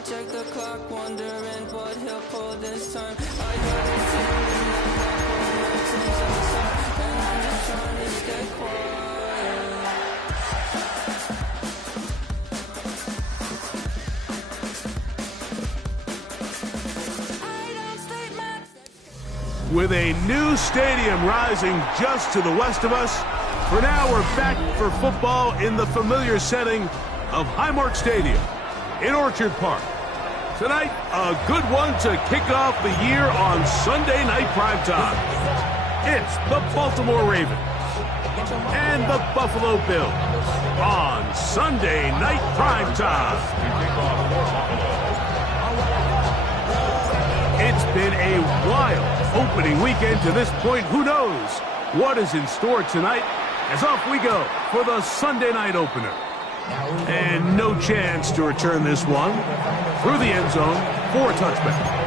I check the clock, wondering what he'll pull this time. I got a feeling that momentum's outside, and I'm just trying to stay quiet. With a new stadium rising just to the west of us, for now we're back for football in the familiar setting of Highmark Stadium in Orchard Park. Tonight, a good one to kick off the year on Sunday night primetime. It's the Baltimore Ravens and the Buffalo Bills on Sunday night primetime. It's been a wild opening weekend to this point. Who knows what is in store tonight, as off we go for the Sunday night opener. And no chance to return this one through the end zone for a touchback.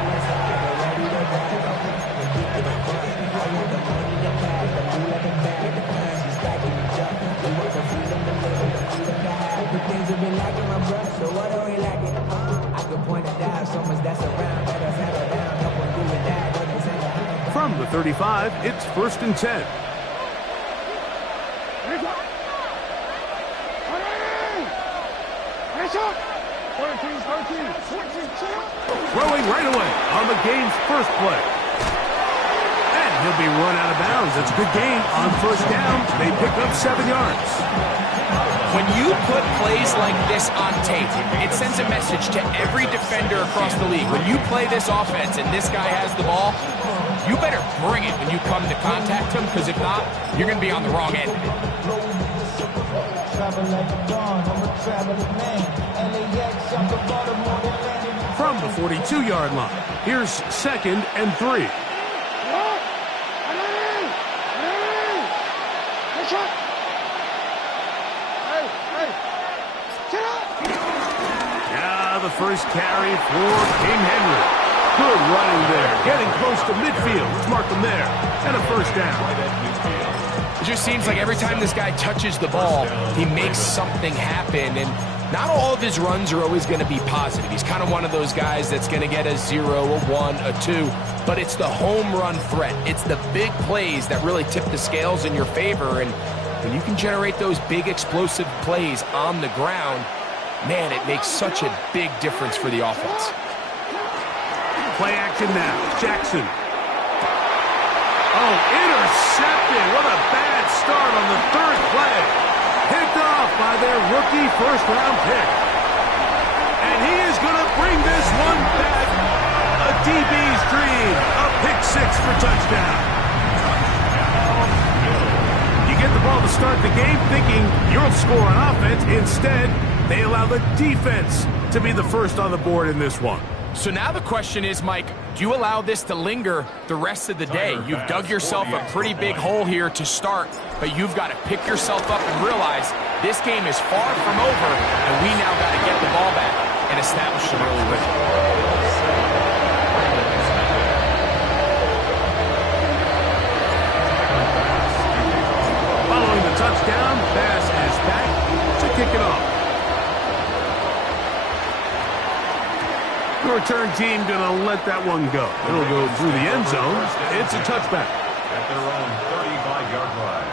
From the 35, it's 1st and 10. Throwing right away on the game's first play. And he'll be run out of bounds. That's a good gain on 1st down. They pick up 7 yards. When you put plays like this on tape, it sends a message to every defender across the league. When you play this offense and this guy has the ball, you better bring it when you come to contact him, because if not, you're going to be on the wrong end of it. From the 42-yard line, here's 2nd and 3. Yeah, the first carry for King Henry. Good running there, getting close to midfield. Let's mark him there, and a 1st down. It just seems like every time this guy touches the ball, he makes something happen, and not all of his runs are always going to be positive. He's kind of one of those guys that's going to get a 0, a 1, a 2, but it's the home run threat. It's the big plays that really tip the scales in your favor, and when you can generate those big explosive plays on the ground, man, it makes such a big difference for the offense. Play action now. Jackson. Oh, intercepted. What a bad start on the 3rd play. Picked off by their rookie 1st-round pick. And he is going to bring this one back. A DB's dream. A pick 6 for touchdown. You get the ball to start the game thinking you'll score on offense. Instead, they allow the defense to be the first on the board in this one. So now the question is, Mike, do you allow this to linger the rest of the day? You've dug yourself a pretty big hole here to start, but you've got to pick yourself up and realize this game is far from over, and we now got to get the ball back and establish an early win. Following the touchdown, pass is back to kick it off. The return team going to let that one go. It'll go through the end zone. It's a touchback. At their own 35-yard line.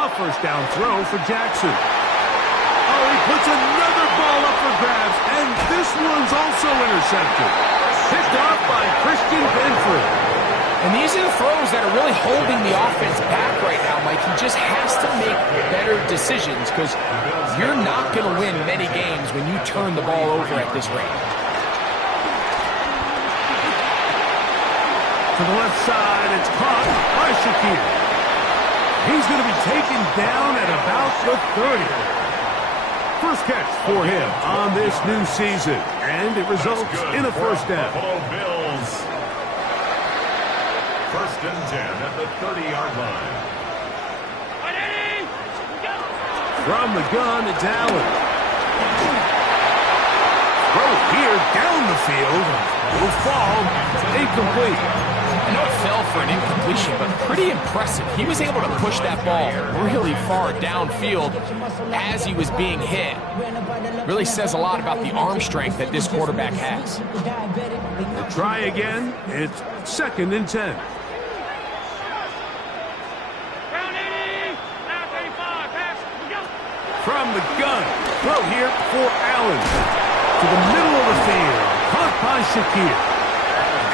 A 1st down throw for Jackson. Oh, he puts another ball up for grabs, and this one's also intercepted. Picked off by Christian Benford. And these are the throws that are really holding the offense back right now, Mike. He just has to make better decisions, because you're not going to win many games when you turn the ball over at this rate. To the left side, it's caught by Shakir. He's going to be taken down at about the 30. First catch for him on this new season, and it results in a 1st down. Buffalo Bills. 1st and 10 at the 30-yard line. From the gun, it's Allen. down the field. Will fall. Incomplete. I know it fell for an incompletion, but pretty impressive. He was able to push that ball really far downfield as he was being hit. Really says a lot about the arm strength that this quarterback has. We'll try again. It's 2nd and 10. From the gun. Throw here for Allen. To the middle of the field. Caught by Shakir.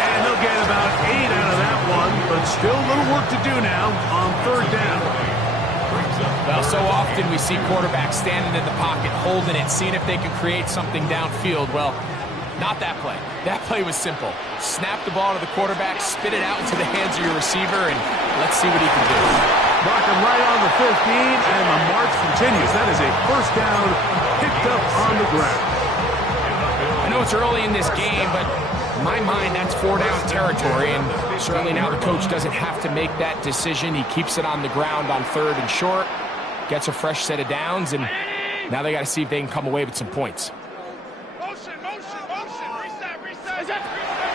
And they'll get about 8 out of that one, but still a little work to do now on 3rd down. Well, so often we see quarterbacks standing in the pocket, holding it, seeing if they can create something downfield. Well, not that play. That play was simple. Snap the ball to the quarterback, spit it out into the hands of your receiver, and let's see what he can do. Mark him right on the 15, and the march continues. That is a 1st down picked up on the ground. I know it's early in this game, but in my mind, that's 4-down territory, and certainly now the coach doesn't have to make that decision. He keeps it on the ground on 3rd and short, gets a fresh set of downs, and now they got to see if they can come away with some points.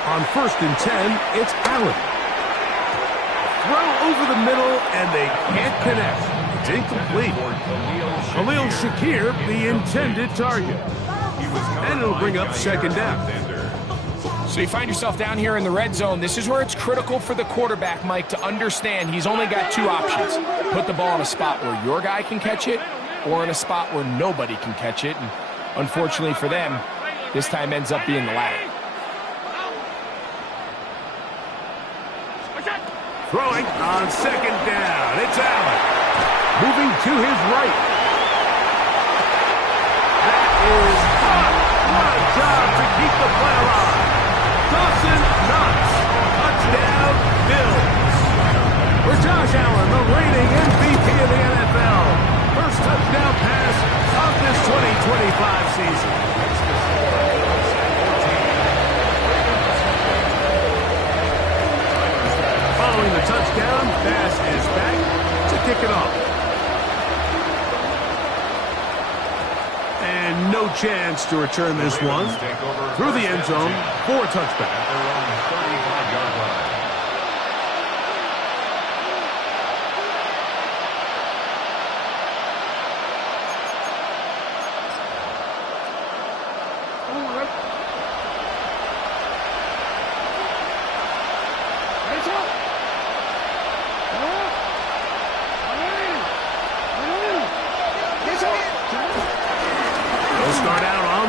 On 1st and 10, it's Allen. Throw over the middle, and they can't connect. It's incomplete. Khalil Shakir, the intended target. And it'll bring up 2nd down. So you find yourself down here in the red zone. This is where it's critical for the quarterback, Mike, to understand he's only got 2 options. Put the ball in a spot where your guy can catch it, or in a spot where nobody can catch it. And unfortunately for them, this time ends up being the latter. Throwing on 2nd down. It's Allen. Moving to his right. That is caught. What a job to keep the play alive. Dawson Knox. Touchdown, Bills. For Josh Allen, the reigning MVP of the NFL. First touchdown pass of this 2025 season. Following the touchdown, pass is back to kick it off. And no chance to return this one through the end zone for a touchback.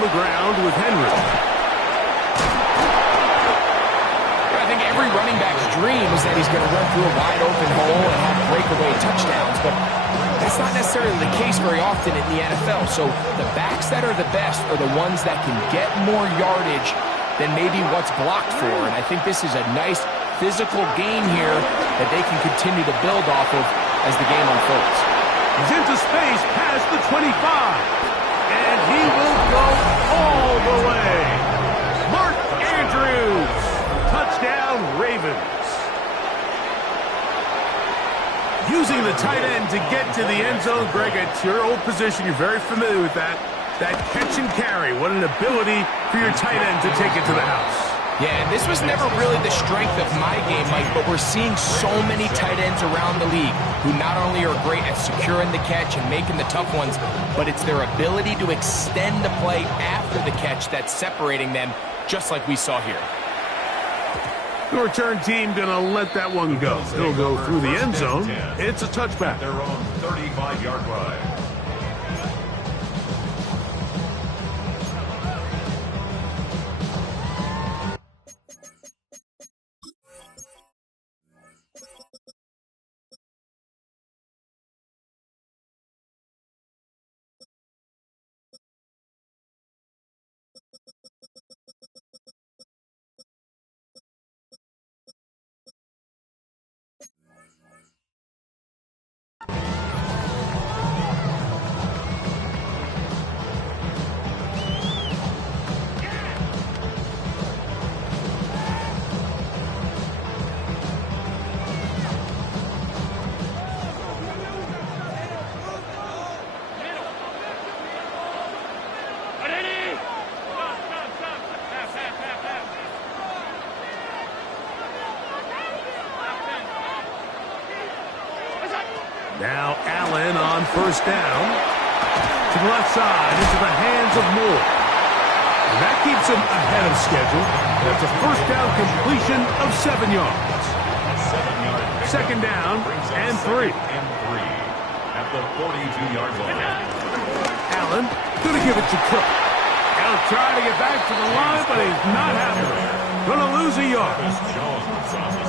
Ground with Henry. I think every running back's dream is that he's going to run through a wide open hole and have breakaway touchdowns, but that's not necessarily the case very often in the NFL. So the backs that are the best are the ones that can get more yardage than maybe what's blocked for, and I think this is a nice physical gain here that they can continue to build off of as the game unfolds. He's into space past the 25. And he will go all the way. Mark Andrews. Touchdown, Ravens. Using the tight end to get to the end zone. Greg, it's your old position. You're very familiar with that. That catch and carry. What an ability for your tight end to take it to the house. Yeah, and this was never really the strength of my game, Mike, but we're seeing so many tight ends around the league who not only are great at securing the catch and making the tough ones, but it's their ability to extend the play after the catch that's separating them, just like we saw here. The return team going to let that one go. It'll go through the end zone. It's a touchback. Their own 35-yard line. Now Allen on first down. To the left side, into the hands of Moore. And that keeps him ahead of schedule. That's a first down completion of 7 yards. 2nd down and 3. At the 42-yard line. Allen going to give it to Cook. He'll try to get back to the line, but he's not happening. Going to lose a yard.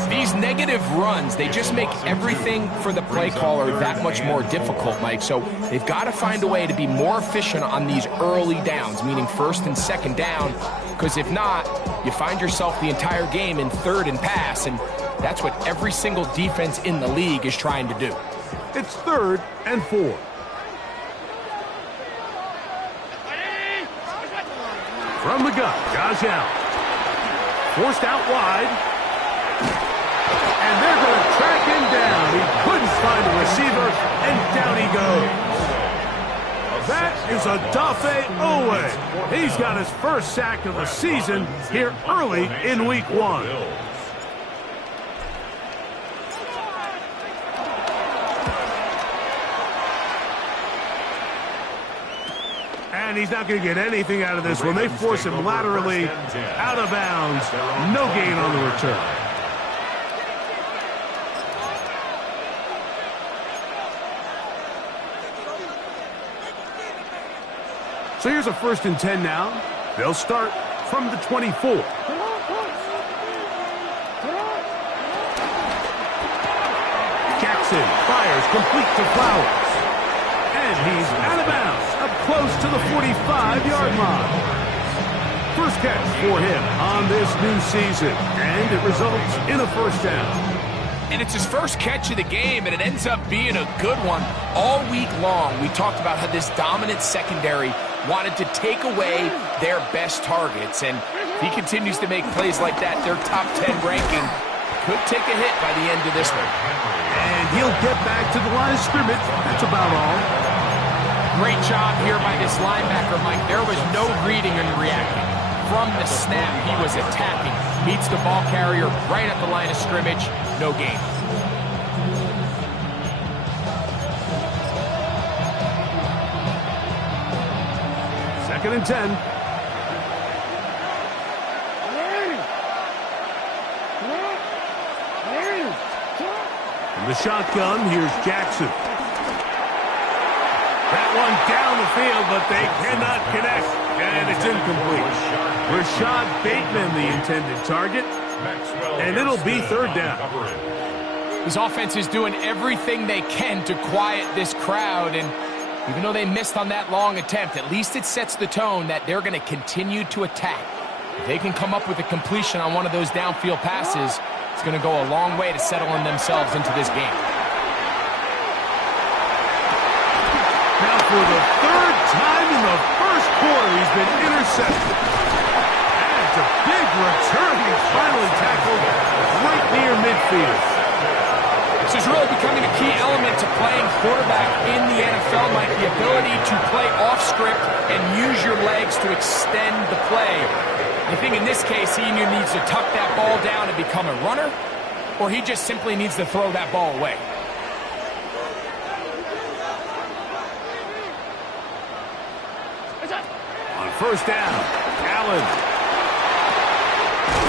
These negative runs, they just make everything for the play caller that much more difficult, Mike. So they've got to find a way to be more efficient on these early downs, meaning 1st and 2nd down, because if not, you find yourself the entire game in 3rd and pass, and that's what every single defense in the league is trying to do. It's 3rd and 4. From the gun, Josh Allen. Forced out wide. And they're going to track him down. He couldn't find a receiver, and down he goes. That is Odafe Owe. He's got his first sack of the season here early in week 1. And he's not going to get anything out of this one. They force him laterally out of bounds. No gain on the return. So here's a 1st and 10 now. They'll start from the 24. Jackson fires complete to Flowers. And he's out of bounds, up close to the 45-yard line. First catch for him on this new season, and it results in a 1st down. And it's his first catch of the game, and it ends up being a good one. All week long, we talked about how this dominant secondary wanted to take away their best targets, and if he continues to make plays like that, their top 10 ranking could take a hit by the end of this one. And he'll get back to the line of scrimmage. That's about all. Great job here by this linebacker, Mike. There was no reading and reacting. From the snap, he was attacking. Meets the ball carrier right at the line of scrimmage. No gain. Second and 10. From the shotgun, here's Jackson. That one down the field, but they cannot connect, and it's incomplete. Rashad Bateman, the intended target, and it'll be 3rd down. His offense is doing everything they can to quiet this crowd, and even though they missed on that long attempt, at least it sets the tone that they're going to continue to attack. If they can come up with a completion on one of those downfield passes, it's going to go a long way to settling themselves into this game. Now for the 3rd time in the 1st quarter, he's been intercepted. And it's a big return. He's finally tackled right near midfield. This is really becoming a key element to playing quarterback in the NFL, Mike. The ability to play off script and use your legs to extend the play. I think in this case, he either needs to tuck that ball down and become a runner, or he just simply needs to throw that ball away. On 1st down, Allen.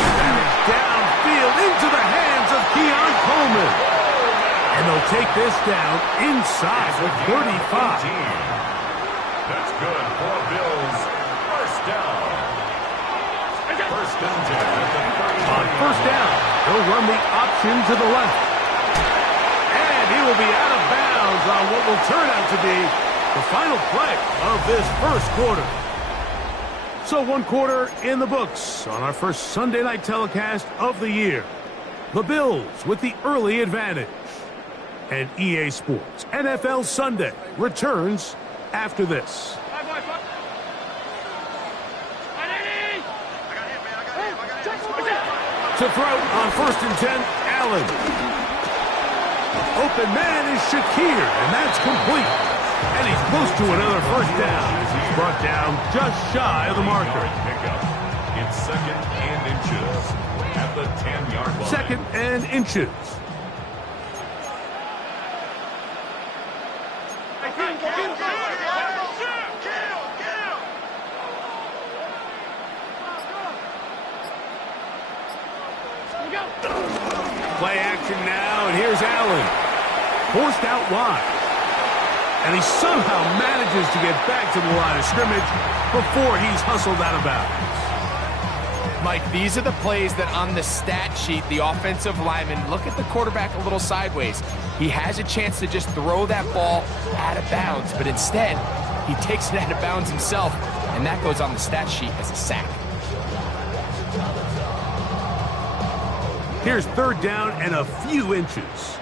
That is downfield into the hands of Keon Coleman. And they'll take this down inside the 35. That's good for Bills. 1st down. 1st and 10 at the 35. On 1st down, he'll run the option to the left. And he will be out of bounds on what will turn out to be the final play of this 1st quarter. So 1 quarter in the books on our first Sunday night telecast of the year. The Bills with the early advantage. And EA Sports NFL Sunday returns after this. To throw on 1st and 10, Allen. Open man is Shakir, and that's complete. And he's close to another 1st down. He's brought down just shy of the marker. It's 2nd and inches at the 10-yard line. 2nd and inches. Play action now, and here's Allen. Forced out wide. And he somehow manages to get back to the line of scrimmage before he's hustled out of bounds. Mike, these are the plays that on the stat sheet, the offensive lineman, look at the quarterback a little sideways. He has a chance to just throw that ball out of bounds, but instead, he takes it out of bounds himself, and that goes on the stat sheet as a sack. Here's third down and a few inches.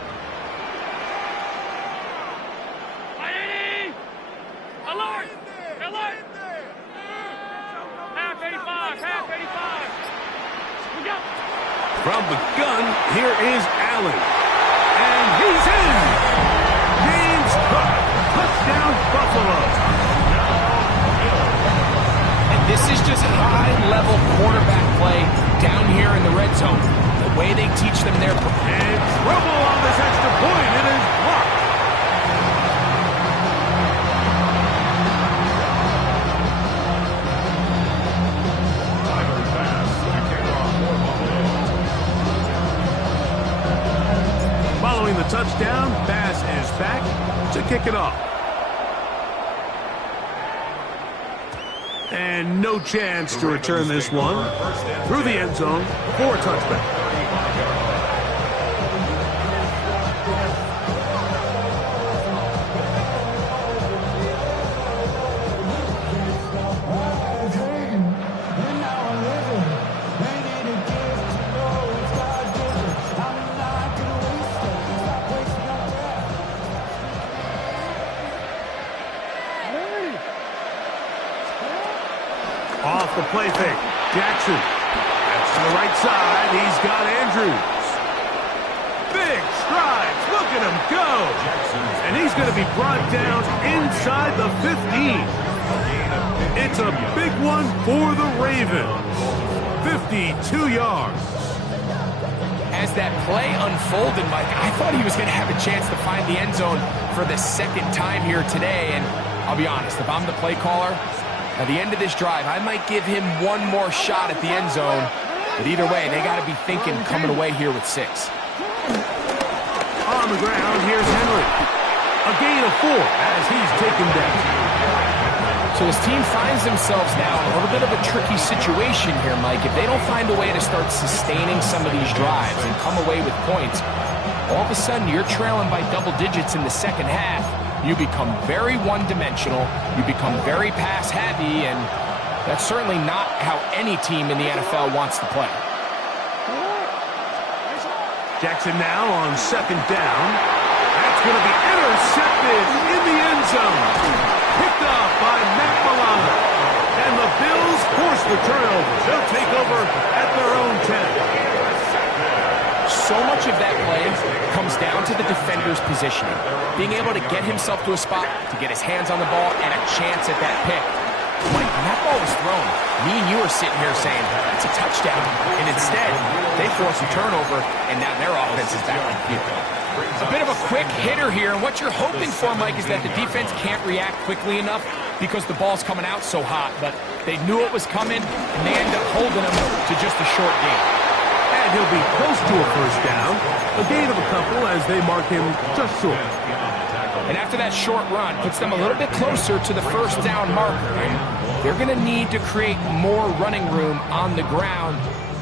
From the gun, here is Allen. And he's in! James Cook, touchdown Buffalo. And this is just high-level quarterback play down here in the red zone. The way they teach them their... And trouble on this extra point. It is blocked. Following the touchdown, Bass is back to kick it off. And no chance to return this one through the end zone for a touchback. Off the play fake. Jackson. That's to the right side. He's got Andrews. Big strides. Look at him go. And he's going to be brought down inside the 15. It's a big one for the Ravens. 52 yards. As that play unfolded, Mike, I thought he was going to have a chance to find the end zone for the second time here today. And I'll be honest, if I'm the play caller, at the end of this drive, I might give him one more shot at the end zone. But either way, they got to be thinking coming away here with 6. On the ground, here's Henry. A gain of 4 as he's taken down. So his team finds themselves now in a little bit of a tricky situation here, Mike. If they don't find a way to start sustaining some of these drives and come away with points, all of a sudden you're trailing by double digits in the second half. You become very one-dimensional, you become very pass-heavy, and that's certainly not how any team in the NFL wants to play. Jackson now on second down. That's going to be intercepted in the end zone. Picked up by Matt Milano. And the Bills force the turnover. They'll take over at their own 10. So much of that play comes down to the defender's positioning. Being able to get himself to a spot, to get his hands on the ball, and a chance at that pick. Mike, when that ball was thrown, me and you were sitting here saying, that's a touchdown. And instead, they force a turnover, and now their offense is back on the field. A bit of a quick hitter here, and what you're hoping for, Mike, is that the defense can't react quickly enough because the ball's coming out so hot. But they knew it was coming, and they end up holding them to just a short game. And he'll be close to a first down. A gain of a couple as they mark him just short. And after that short run, puts them a little bit closer to the first down marker. And they're going to need to create more running room on the ground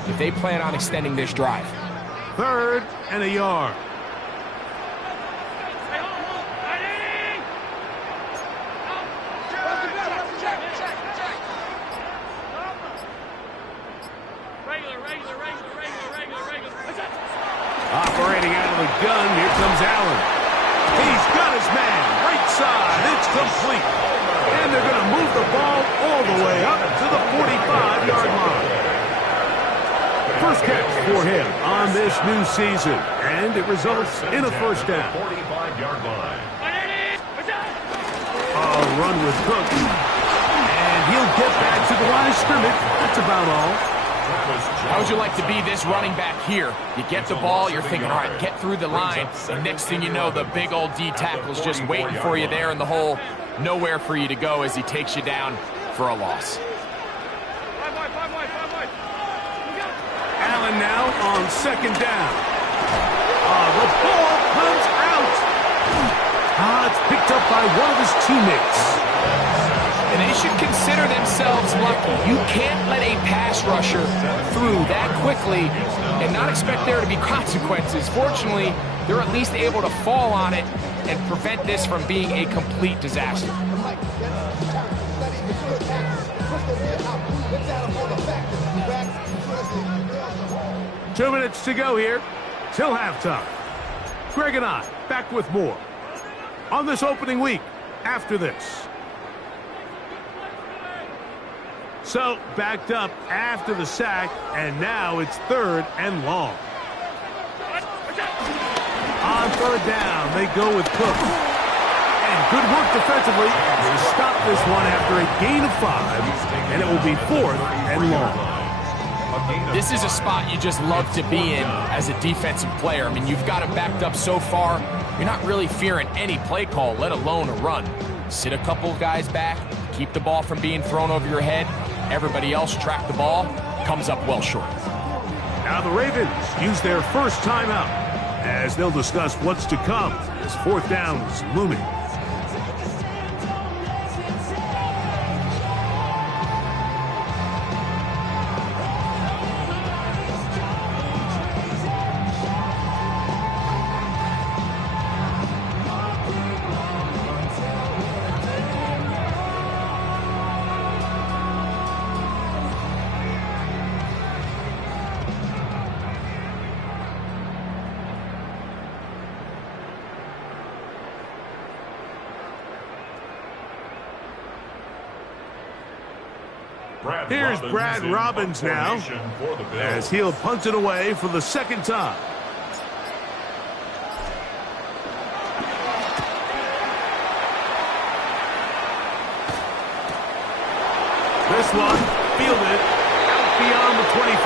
if they plan on extending this drive. 3rd and a yard. Operating out of the gun, here comes Allen. He's got his man, right side, it's complete. And they're going to move the ball all the way up to the 45-yard line. First catch for him on this new season, and it results in a first down. 45-yard line. A run with Cook, and he'll get back to the line of scrimmage. That's about all. How would you like to be this running back here? You get the ball, you're thinking, all right, get through the line, and next thing you know, the big old D tackle's just waiting for you there in the hole. Nowhere for you to go as he takes you down for a loss. Allen now on second down. The ball comes out. It's picked up by one of his teammates. And they should consider themselves lucky. You can't let a pass rusher through that quickly and not expect there to be consequences. Fortunately, they're at least able to fall on it and prevent this from being a complete disaster. 2 minutes to go here till halftime. Greg and I back with more on this opening week after this. So, backed up after the sack, and now it's 3rd and long. On 3rd down, they go with Cook. And good work defensively to stop this one after a gain of 5, and it will be 4th and long. This is a spot you just love to be in as a defensive player. I mean, you've got it backed up so far, you're not really fearing any play call, let alone a run. Sit a couple of guys back, keep the ball from being thrown over your head. Everybody else track the ball, comes up well short. Now the Ravens use their first timeout as they'll discuss what's to come as 4th down is looming. Here's Brad Robbins now as he'll punt it away for the 2nd time. This one fielded out beyond the 25.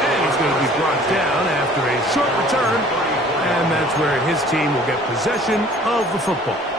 And he's going to be brought down after a short return. And that's where his team will get possession of the football.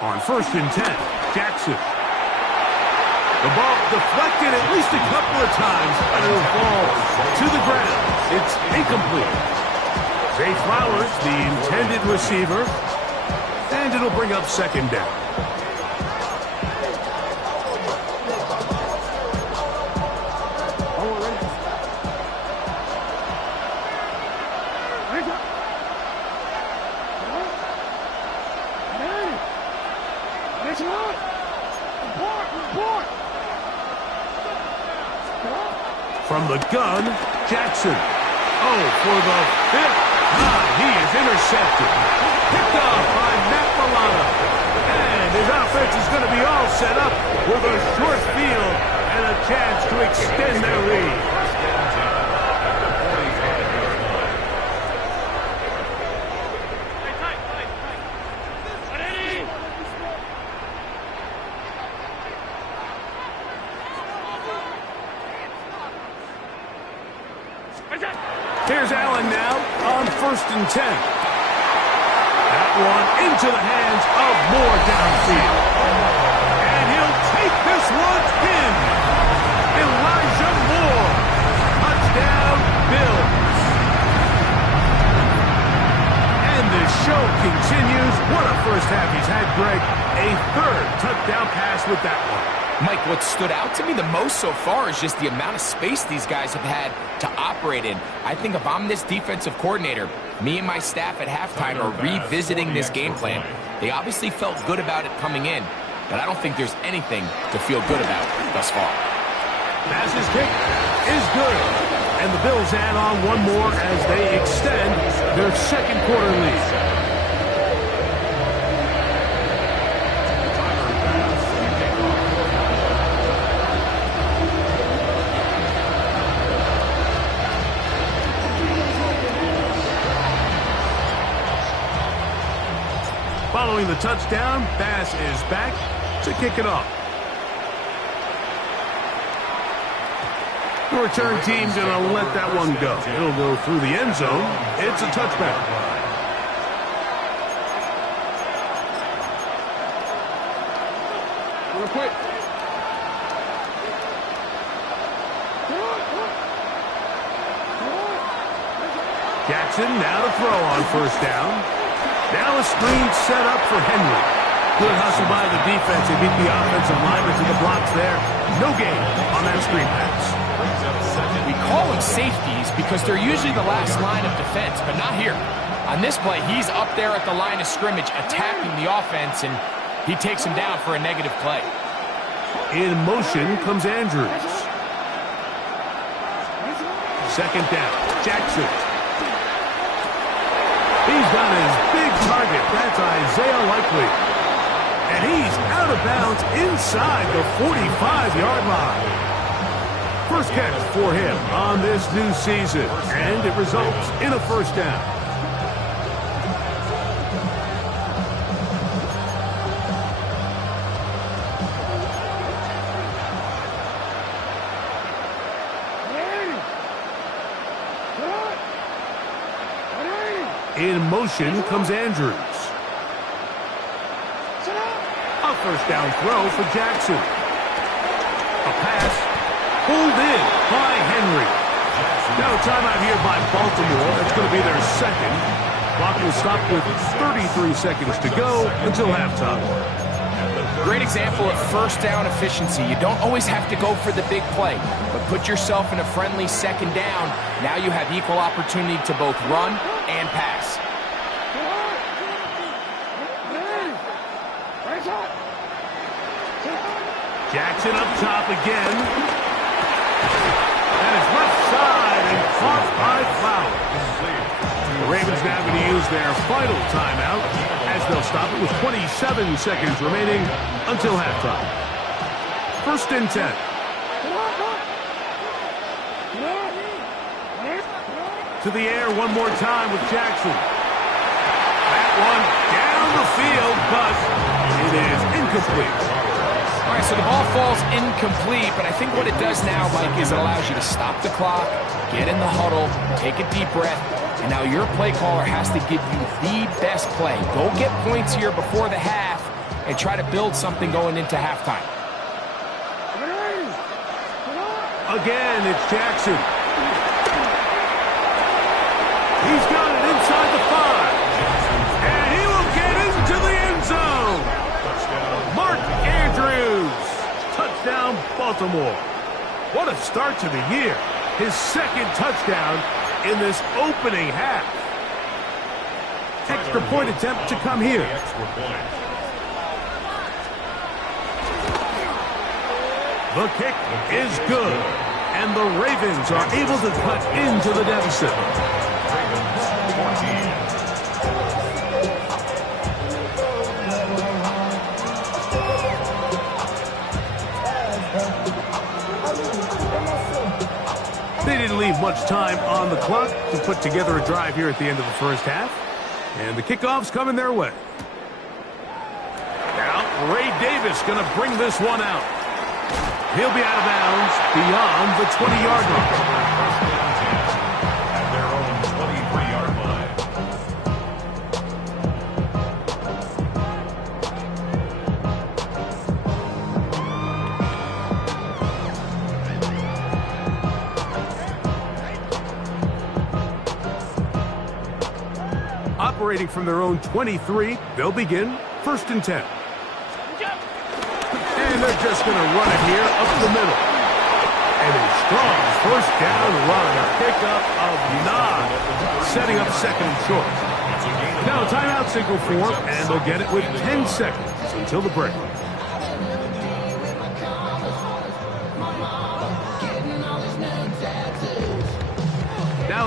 On 1st and 10, Jackson. The ball deflected at least a couple of times, and it'll fall to the ground. It's incomplete. Zay Flowers, the intended receiver, and it'll bring up 2nd down. From the gun, Jackson. For the 5th time, he is intercepted. Picked off by Matt Milano. And his offense is going to be all set up with a short field and a chance to extend their lead. Here's Allen now on 1st and 10. That one into the hands of Moore downfield. And he'll take this one in. Elijah Moore. Touchdown, Bills. And the show continues. What a first half he's had, Greg. A 3rd touchdown pass with that one. Mike, what stood out to me the most so far is just the amount of space these guys have had to operate in. I think if I'm this defensive coordinator, me and my staff at halftime are revisiting this game plan. They obviously felt good about it coming in, but I don't think there's anything to feel good about thus far. Pass is kicked. is good. And the Bills add on one more as they extend their second quarter lead. Following the touchdown, Bass is back to kick it off. The return team's going to let that one go. It'll go through the end zone. It's a touchback. Real quick. Jackson now to throw on first down. Now a screen set up for Henry. Good hustle by the defense. They beat the offensive lineman to the blocks there. No gain on that screen pass. We call them safeties because they're usually the last line of defense, but not here. On this play, he's up there at the line of scrimmage attacking the offense, and he takes him down for a negative play. In motion comes Andrews. Second down, Jackson. He's got his big target. That's Isaiah Likely. And he's out of bounds inside the 45-yard line. First catch for him on this new season, and it results in a first down. In motion comes Andrews. A first down throw for Jackson. A pass pulled in by Henry. Now a timeout here by Baltimore. That's going to be their second. Clock will stop with 33 seconds to go until halftime. Great example of first down efficiency. You don't always have to go for the big play, but put yourself in a friendly second down. Now you have equal opportunity to both run and pass. Jackson up top again. And it's left side and caught by Flowers. The Ravens now going to use their final timeout as they'll stop it with 27 seconds remaining until halftime. First and 10. To the air one more time with Jackson. That one down the field, but it is incomplete. All right, so the ball falls incomplete, but I think what it does now, Mike, is it allows you to stop the clock, get in the huddle, take a deep breath, and now your play caller has to give you the best play. Go get points here before the half and try to build something going into halftime. Again, it's Jackson. He's got it inside the 5. And he will get into the end zone. Mark Andrews. Touchdown, Baltimore. What a start to the year. His second touchdown in this opening half. Extra point attempt to come here. The kick is good, and the Ravens are able to cut into the deficit. They didn't leave much time on the clock to put together a drive here at the end of the first half, and the kickoff's coming their way. Now, Ray Davis going to bring this one out. He'll be out of bounds beyond the 20-yard line. At their own 23-yard line. Operating from their own 23, they'll begin first and 10. And they're just going to run it here up the middle. And a strong first down run, a pickup of 9, setting up second and short. Now a timeout signal for them, and they'll get it with 10 seconds until the break.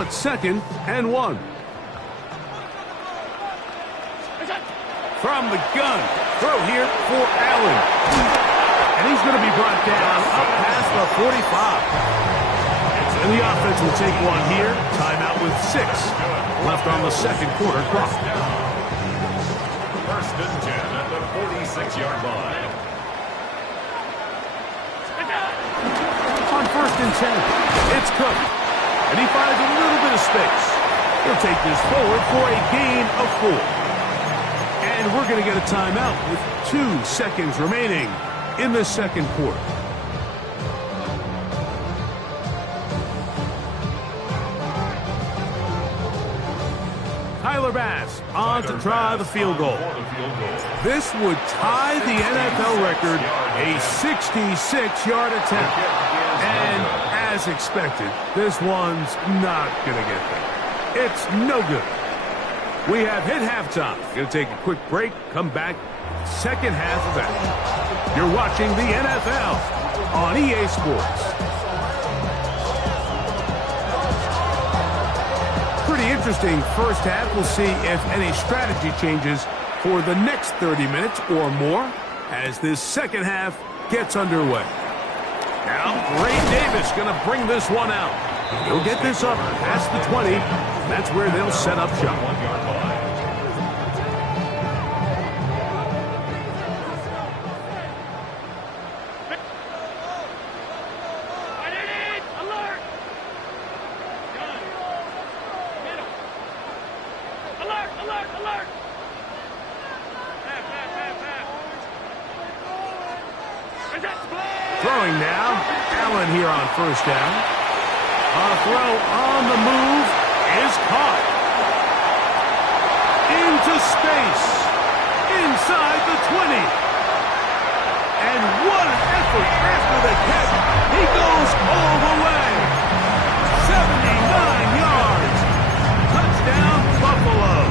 Now it's 2nd and 1. From the gun. Throw here for Allen. And he's going to be brought down up past the 45. And the offense will take one here. Timeout with 6 left on the second quarter clock. 1st and 10 at the 46-yard line. On 1st and 10, it's Cook. And he finds a little bit of space. He'll take this forward for a gain of 4. And we're going to get a timeout with 2 seconds remaining in the second quarter. Tyler Bass on to try the field goal. This would tie the NFL record, a 66-yard attempt. And as expected, this one's not going to get there. It's no good. We have hit halftime. Going to take a quick break, come back, second half of action. You're watching the NFL on EA Sports. Pretty interesting first half. We'll see if any strategy changes for the next 30 minutes or more as this second half gets underway. Now, Ray Davis going to bring this one out. He'll get this up past the 20. That's where they'll set up shop. Throwing now, Allen here on 1st down. A throw on the move is caught. Into space. Inside the 20. And what an effort after the catch. He goes all the way. 79 yards. Touchdown, Buffalo.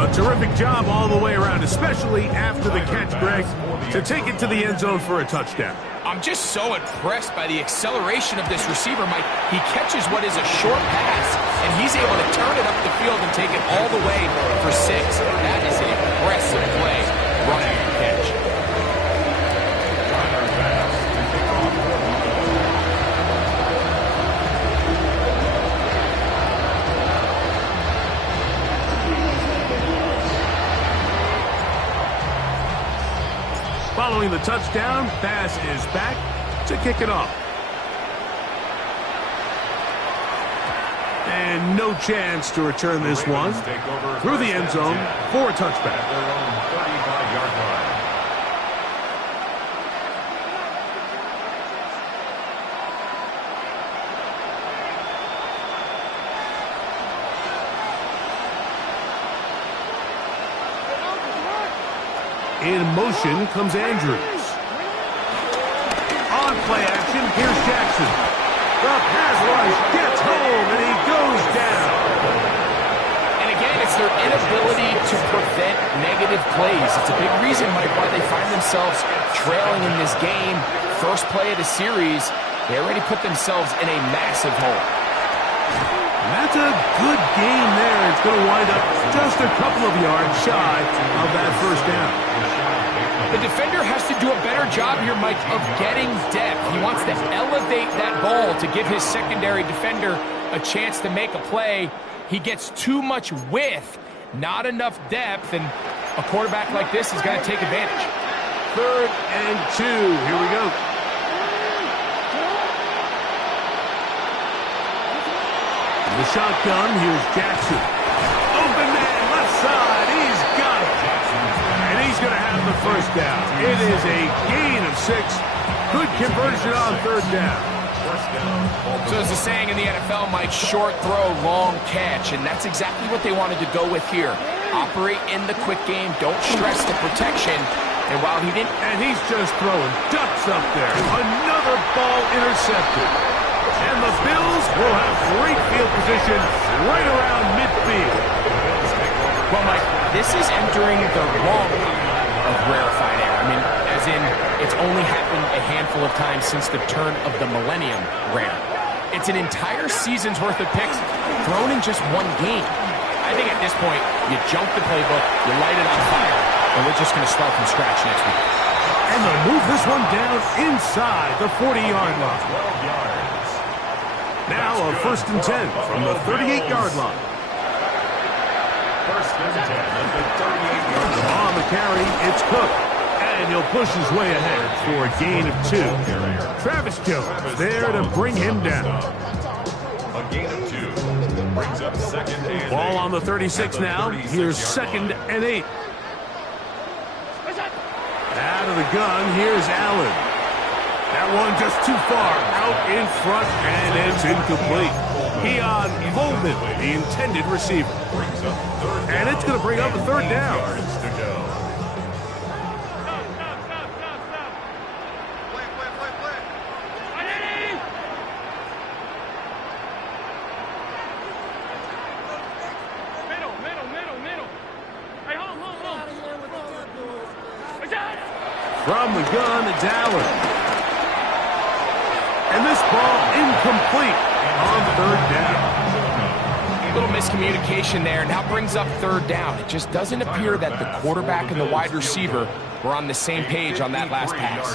A terrific job all the way around, especially after the catch, Greg, to take it to the end zone for a touchdown. I'm just so impressed by the acceleration of this receiver, Mike. He catches what is a short pass, and he's able to turn it up the field and take it all the way for 6. That is an impressive play, running the catch. Following the touchdown, Bass is back to kick it off. And no chance to return this one through the end zone for a touchback. In motion comes Andrews. On play action, here's Jackson. The pass rush gets home, and he goes down. And again, it's their inability to prevent negative plays. It's a big reason, Mike, why they find themselves trailing in this game. First play of the series, they already put themselves in a massive hole. And that's a good game there. It's going to wind up just a couple of yards shy of that first down. The defender has to do a better job here, Mike, of getting depth. He wants to elevate that ball to give his secondary defender a chance to make a play. He gets too much width, not enough depth, and a quarterback like this is going to take advantage. 3rd and 2. Here we go. The shotgun, here's Jackson. Open man, left side, he's got it. And he's going to have the first down. It is a gain of 6. Good conversion on 3rd down. So as the saying in the NFL, Mike, short throw, long catch. And that's exactly what they wanted to go with here. Operate in the quick game, don't stress the protection. And while he didn't... And he's just throwing ducks up there. Another ball intercepted. And the Bills will have great field position right around midfield. Well, Mike, this is entering the wrong kind of rarefied air. I mean, as as in it's only happened a handful of times since the turn of the millennium rare. It's an entire season's worth of picks thrown in just one game. I think at this point, you jump the playbook, you light it on fire, and we're just going to start from scratch next week. And they'll move this one down inside the 40-yard line. 12 yards. Now a 1st and 10 from the 38-yard line. 1st and 10 at the 38-yard line. On the carry, it's Cook. And he'll push his way ahead for a gain of 2. Travis Jones there to bring him down. A gain of 2. Brings up 2nd and Ball 8. on the 36 now. Here's 2nd and 8. Out of the gun, here's Allen. That one just too far out in front, and it's incomplete. Keon Coleman, the intended receiver. And it's going to bring up a 3rd down. Yards to go. From the gun, it's Allen. And this ball incomplete on 3rd down. A little miscommunication there. Now brings up 3rd down. It just doesn't appear that the quarterback and the wide receiver were on the same page on that last pass.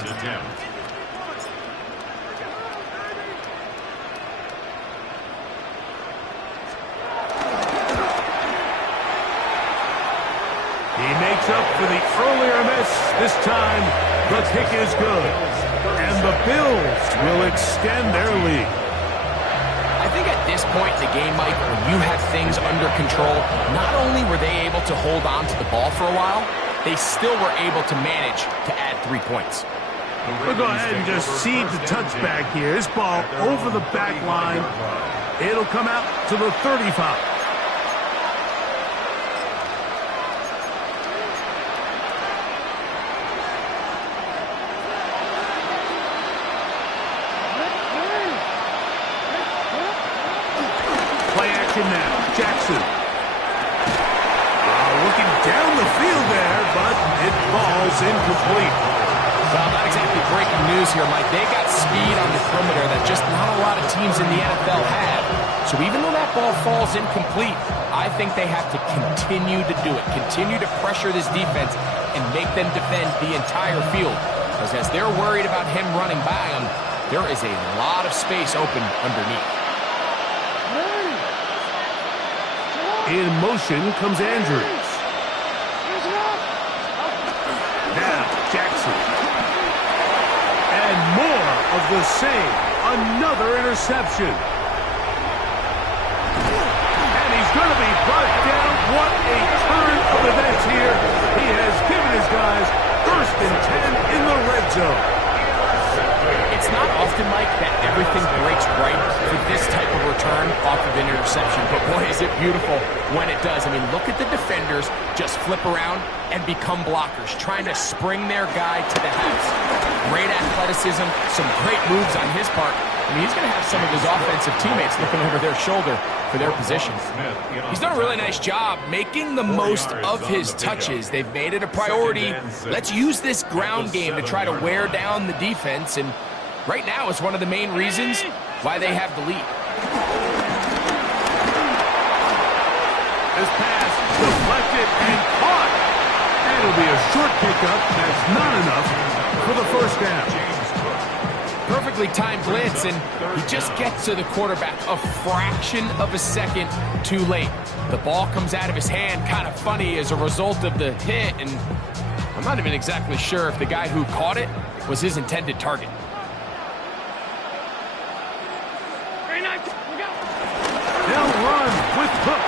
He makes up for the earlier miss. This time, the kick is good. And the Bills will extend their lead. I think at this point in the game, Mike, when you have things under control, not only were they able to hold on to the ball for a while, they still were able to manage to add 3 points. We'll go ahead and just seed the touchback here. This ball over the back line. It'll come out to the 35. Now, Jackson. Looking down the field there, but it falls incomplete. Well, not exactly breaking news here, Mike. They got speed on the perimeter that just not a lot of teams in the NFL have. So even though that ball falls incomplete, I think they have to continue to do it. Continue to pressure this defense and make them defend the entire field. Because as they're worried about him running by them, there is a lot of space open underneath. In motion comes Andrews. Now Jackson. And more of the same. Another interception. And he's going to be brought down. What a turn of events here. He has given his guys 1st and 10 in the red zone. It's not often, Mike, that everything breaks right for this type of return off of an interception. But boy, is it beautiful when it does. I mean, look at the defenders just flip around and become blockers, trying to spring their guy to the house. Great athleticism, some great moves on his part. I mean, he's going to have some of his offensive teammates looking over their shoulder for their position. He's done a really nice job making the most of his touches. They've made it a priority. Let's use this ground game to try to wear down the defense, and right now it's one of the main reasons why they have the lead. This pass deflected and caught. And it'll be a short pickup. That's not enough for the 1st down. Perfectly timed blitz, and he just gets to the quarterback a fraction of a second too late. The ball comes out of his hand kind of funny as a result of the hit, and I'm not even exactly sure if the guy who caught it was his intended target. They'll run with Cook.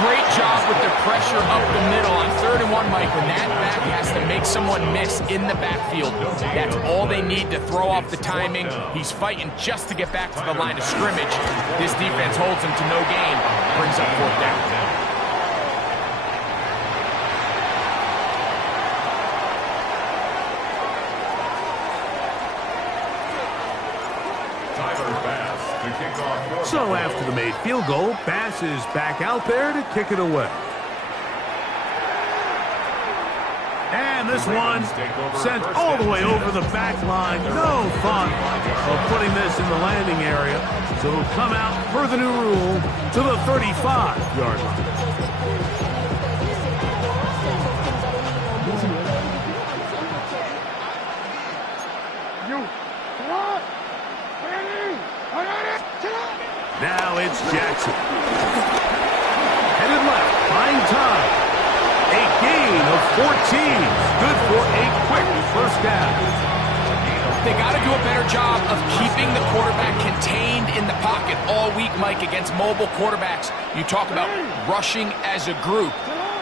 Great job with the pressure up the middle on 3rd and 1, Mike. When that back has to make someone miss in the backfield, that's all they need to throw off the timing. He's fighting just to get back to the line of scrimmage. This defense holds him to no gain, brings up 4th down. So after the made field goal, Bass is back out there to kick it away. And And this one sent all the way over the back line. No fun of putting this in the landing area. So it'll come out per the new rule to the 35-yard line. Now it's Jackson. Headed left, buying time. A gain of 14. Good for a quick first down. They got to do a better job of keeping the quarterback contained in the pocket all week, Mike, against mobile quarterbacks. You talk about rushing as a group.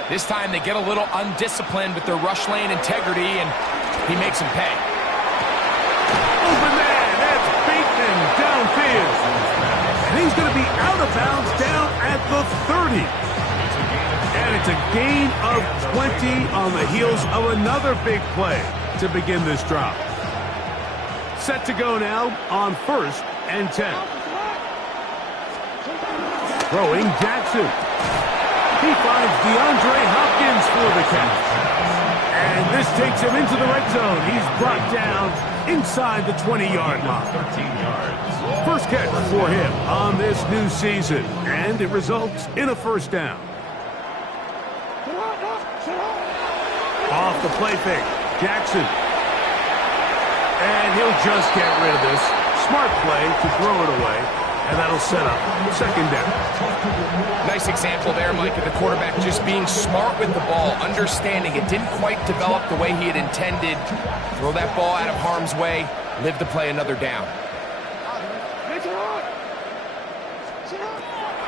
This time they get a little undisciplined with their rush lane integrity, and he makes them pay. Open man, that's Bateman downfield. And he's going to be out of bounds down at the 30. And it's a gain of 20 on the heels of another big play to begin this drive. Set to go now on 1st and 10. Throwing Jackson. He finds DeAndre Hopkins for the catch. And this takes him into the red zone. He's brought down inside the 20-yard line. 13 yards. First catch for him on this new season. And it results in a first down. Off the play fake. Jackson. And he'll just get rid of this. Smart play to throw it away. And that'll set up second down. Nice example there, Mike, of the quarterback just being smart with the ball, understanding it didn't quite develop the way he had intended. Throw that ball out of harm's way, live to play another down.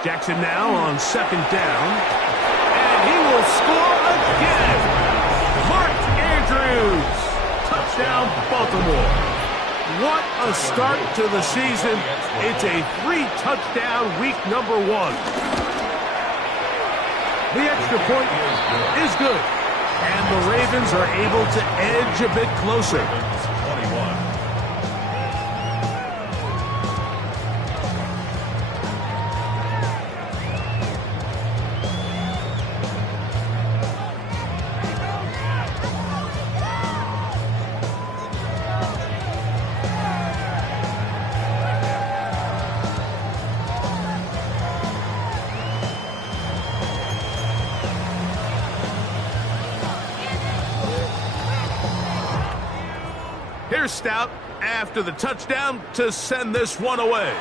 Jackson now on second down. And he will score again. Mark Andrews. Touchdown, Baltimore. What a start to the season. It's a 3-touchdown week number 1. The extra point is good. And the Ravens are able to edge a bit closer. 21. Here's Stout after the touchdown to send this one away.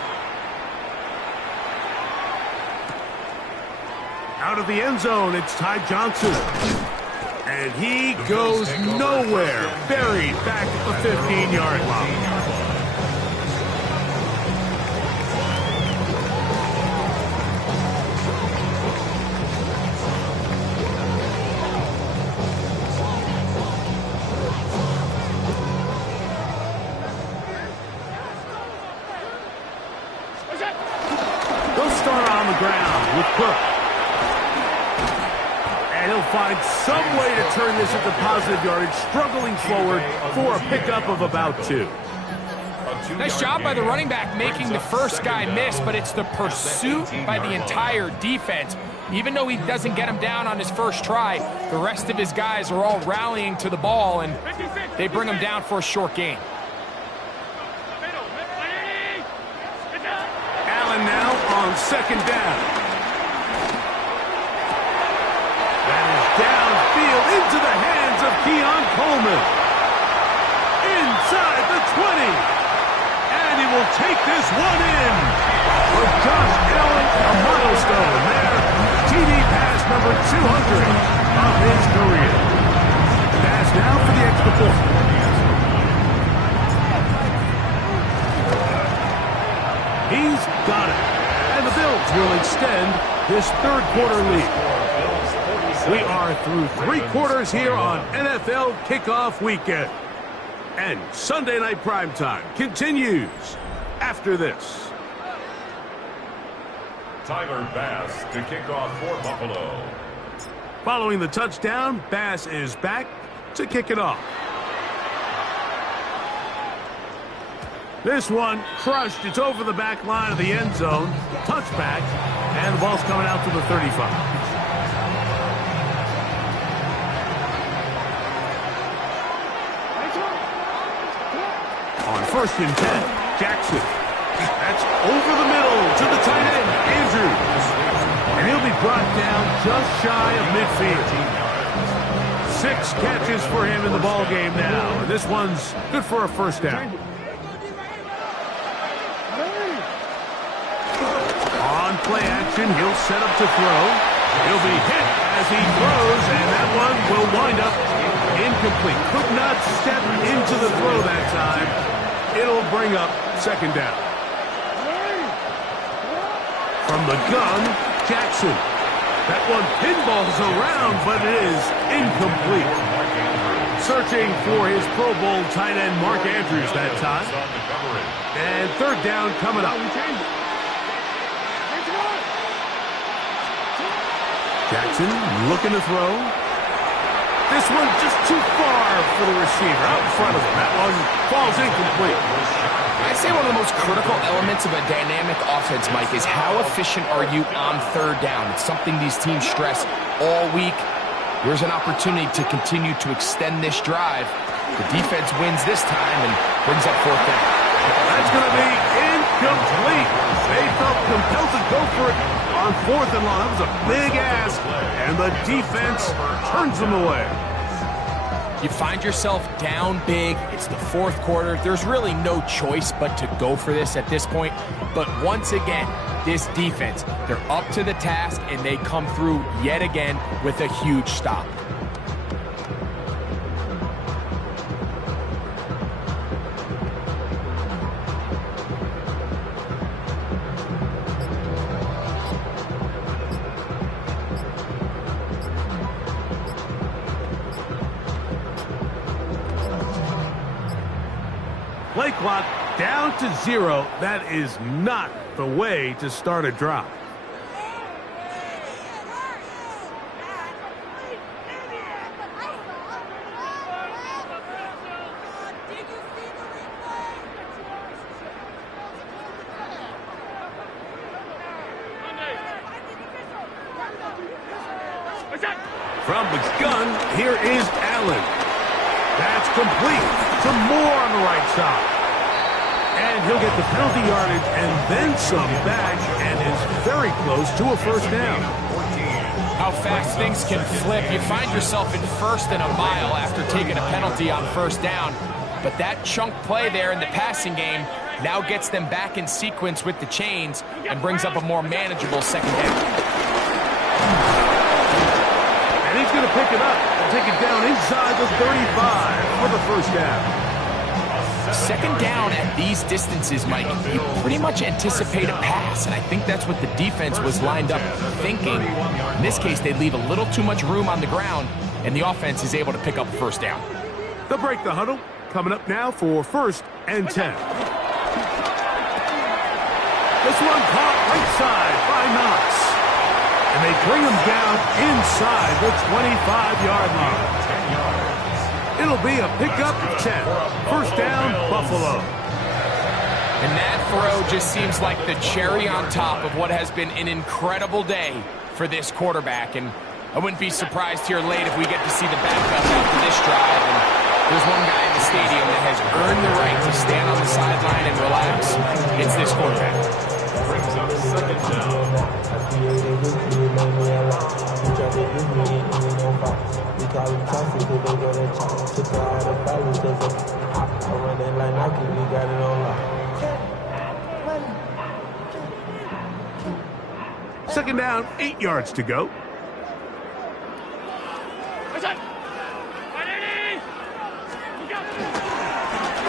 Out of the end zone, it's Ty Johnson. And he goes nowhere. Buried back at the 15-yard line. Cook. And he'll find some way to turn this into positive yardage, struggling forward for a pickup of about 2. Nice job by the running back making the first guy miss, but it's the pursuit by the entire defense. Even though he doesn't get him down on his first try, the rest of his guys are all rallying to the ball, and they bring him down for a short gain. Allen now on second down. Downfield into the hands of Keon Coleman. Inside the 20. And he will take this one in. For Josh Allen, a milestone there. TD pass number 200 of his career. Pass now for the extra point. He's got it. And the Bills will extend this third quarter lead. We are through 3 quarters here on NFL Kickoff Weekend. And Sunday Night Primetime continues after this. Tyler Bass to kick off for Buffalo. Following the touchdown, Bass is back to kick it off. This one crushed. It's over the back line of the end zone. Touchback. And the ball's coming out to the 35. On 1st and 10, Jackson. That's over the middle to the tight end, Andrews. And he'll be brought down just shy of midfield. 6 catches for him in the ball game now. And this one's good for a first down. On play action, he'll set up to throw. He'll be hit as he throws, and that one will wind up incomplete. Could not step into the throw that time. It'll bring up 2nd down. From the gun, Jackson. That one pinballs around, but it is incomplete. Searching for his Pro Bowl tight end, Mark Andrews, that time. And 3rd down coming up. Jackson looking to throw. This one just too far for the receiver. Out in front of him. That one falls incomplete. I'd say one of the most critical elements of a dynamic offense, Mike, is how efficient are you on 3rd down? It's something these teams stress all week. Here's an opportunity to continue to extend this drive. The defense wins this time and brings up 4th down. That's going to be incomplete. They felt compelled to go for it on 4th and long. That was a big ask, and the defense turns them away. You find yourself down big. It's the 4th quarter. There's really no choice but to go for this at this point. But once again, this defense, they're up to the task, and they come through yet again with a huge stop. Play clock down to 0. That is not the way to start a drive. From the gun, here is Allen. That's complete to Moore on the right side. And he'll get the penalty yardage and then some back, and is very close to a 1st down. How fast things can flip. You find yourself in 1st and a mile after taking a penalty on 1st down. But that chunk play there in the passing game now gets them back in sequence with the chains and brings up a more manageable 2nd down. And he's going to pick it up and take it down inside the 35 for the 1st down. 2nd down at these distances, Mike, you pretty much anticipate a pass, and I think that's what the defense was lined up thinking. In this case, they leave a little too much room on the ground, and the offense is able to pick up 1st down. They'll break the huddle. Coming up now for 1st and 10. This one caught right side by Knox. And they bring him down inside the 25-yard line. It'll be a pickup of 10. 1st down, Buffalo. And that throw just seems like the cherry on top of what has been an incredible day for this quarterback. And I wouldn't be surprised here late if we get to see the backup after this drive. And there's one guy in the stadium that has earned the right to stand on the sideline and relax. It's this quarterback. Brings up 2nd down. Second down, 8 yards to go.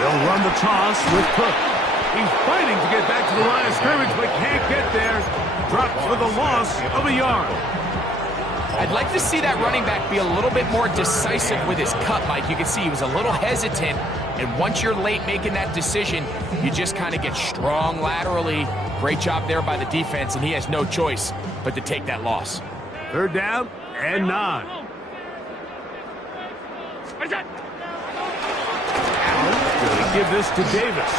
They'll run the toss with Cook. He's fighting to get back to the line of scrimmage, but can't get there. Dropped for the loss of a yard. I'd like to see that running back be a little bit more decisive with his cut, Mike. You can see he was a little hesitant, and once you're late making that decision, you just kind of get strong laterally. Great job there by the defense, and he has no choice but to take that loss. 3rd down and 9. Allen going to give this to Davis.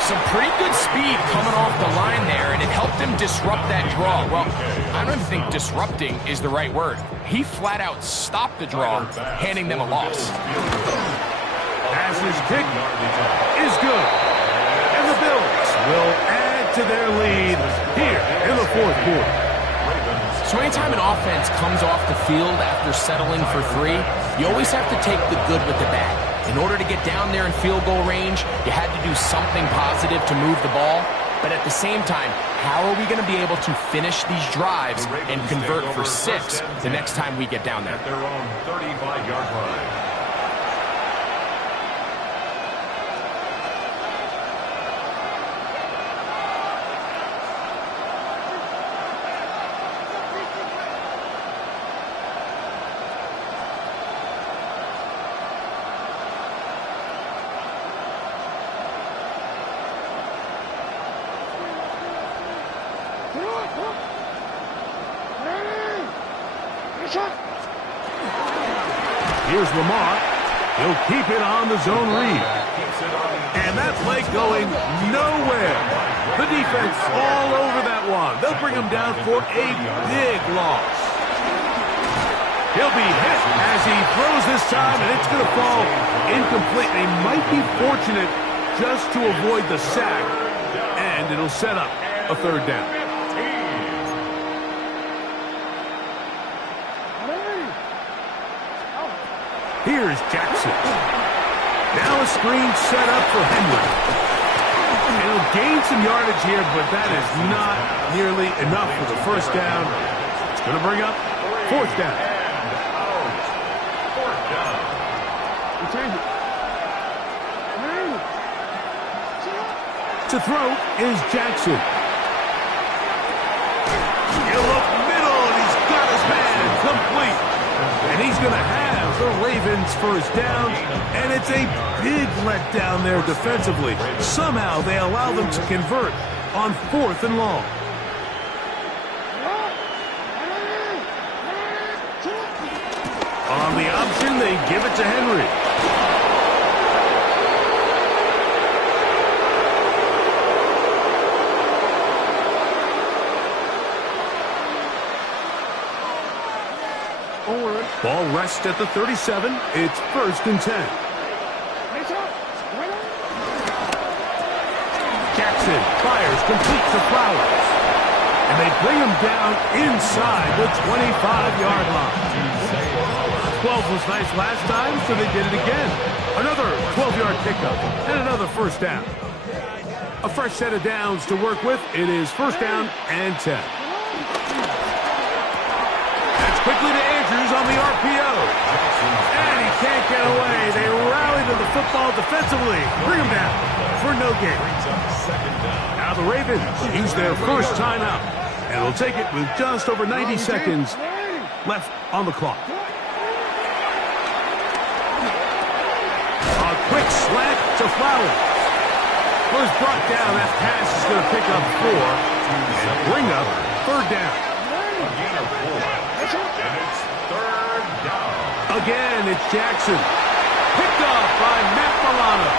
Some pretty good speed coming off the line there, and it helped him disrupt that draw. Well, I don't even think disrupting is the right word. He flat out stopped the draw, handing them a loss. passes. Kick is good. And the Bills will add to their lead here in the fourth quarter. So anytime an offense comes off the field after settling for 3, you always have to take the good with the bad. In order to get down there in field goal range, you had to do something positive to move the ball. But at the same time, how are we going to be able to finish these drives and convert for 6 the next time we get down there? At their own 35-yard line. Here's Lamar. He'll keep it on the zone read. And that play going nowhere. The defense all over that one. They'll bring him down for a big loss. He'll be hit as he throws this time, and it's going to fall incomplete. They might be fortunate just to avoid the sack, and it'll set up a third down. Here's Jackson. Now a screen set up for Henry. And he'll gain some yardage here, but that is not nearly enough for the first down. It's going to bring up fourth down. To throw is Jackson. He'll look middle, and he's got his man complete. And he's going to have the Ravens first down, and it's a big letdown there defensively. Somehow they allow them to convert on 4th and long. On the option, they give it to Henry. Ball rests at the 37. It's 1st and 10. Jackson fires complete to Flowers. And they bring him down inside the 25-yard line. 12 was nice last time, so they did it again. Another 12-yard pickup and another first down. A fresh set of downs to work with. It is 1st down and 10. Quickly to Andrews on the RPO. And he can't get away. They rally to the football defensively. Bring him down for no gain. Now the Ravens use their first timeout. And will take it with just over 90 seconds left on the clock. A quick slant to Flowers. Was brought down. That pass is going to pick up 4 and bring up 3rd down. And it's 3rd down. Again, it's Jackson. Picked up by Matt Milano.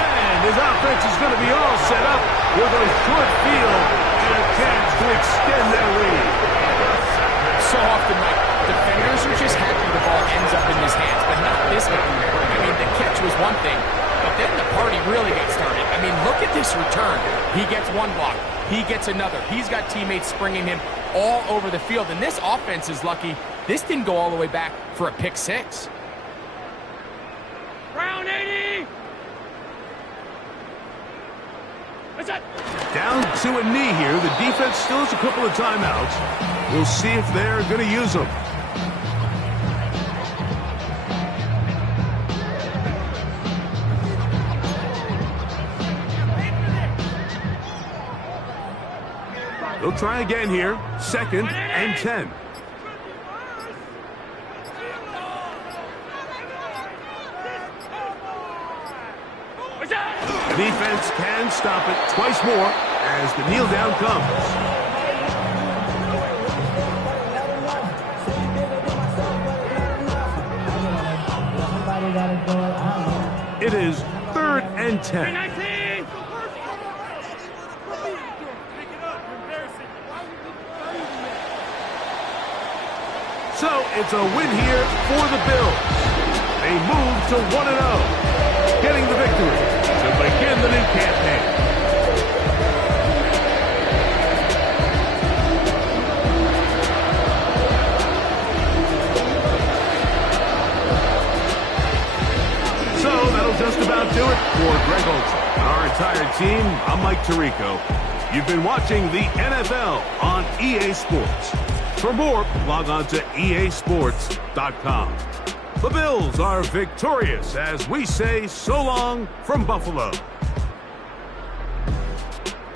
And his offense is going to be all set up with a short field and a chance to extend their lead. So often, Mike, defenders are just happy the ball ends up in his hands, but not this time. I mean, the catch was one thing, but then the party really got started. I mean, look at this return. He gets one block. He gets another. He's got teammates springing him all over the field. And this offense is lucky. This didn't go all the way back for a pick 6. Brown 80! What's that? Down to a knee here. The defense still has a couple of timeouts. We'll see if they're going to use them. They'll try again here. 2nd and 10. The defense can stop it twice more as the kneel down comes. It is 3rd and 10. it's a win here for the Bills. They move to 1-0, getting the victory to begin the new campaign. So that'll just about do it for Greg Olson and our entire team. I'm Mike Tirico. You've been watching the NFL on EA Sports. For more, log on to easports.com. The Bills are victorious as we say so long from Buffalo.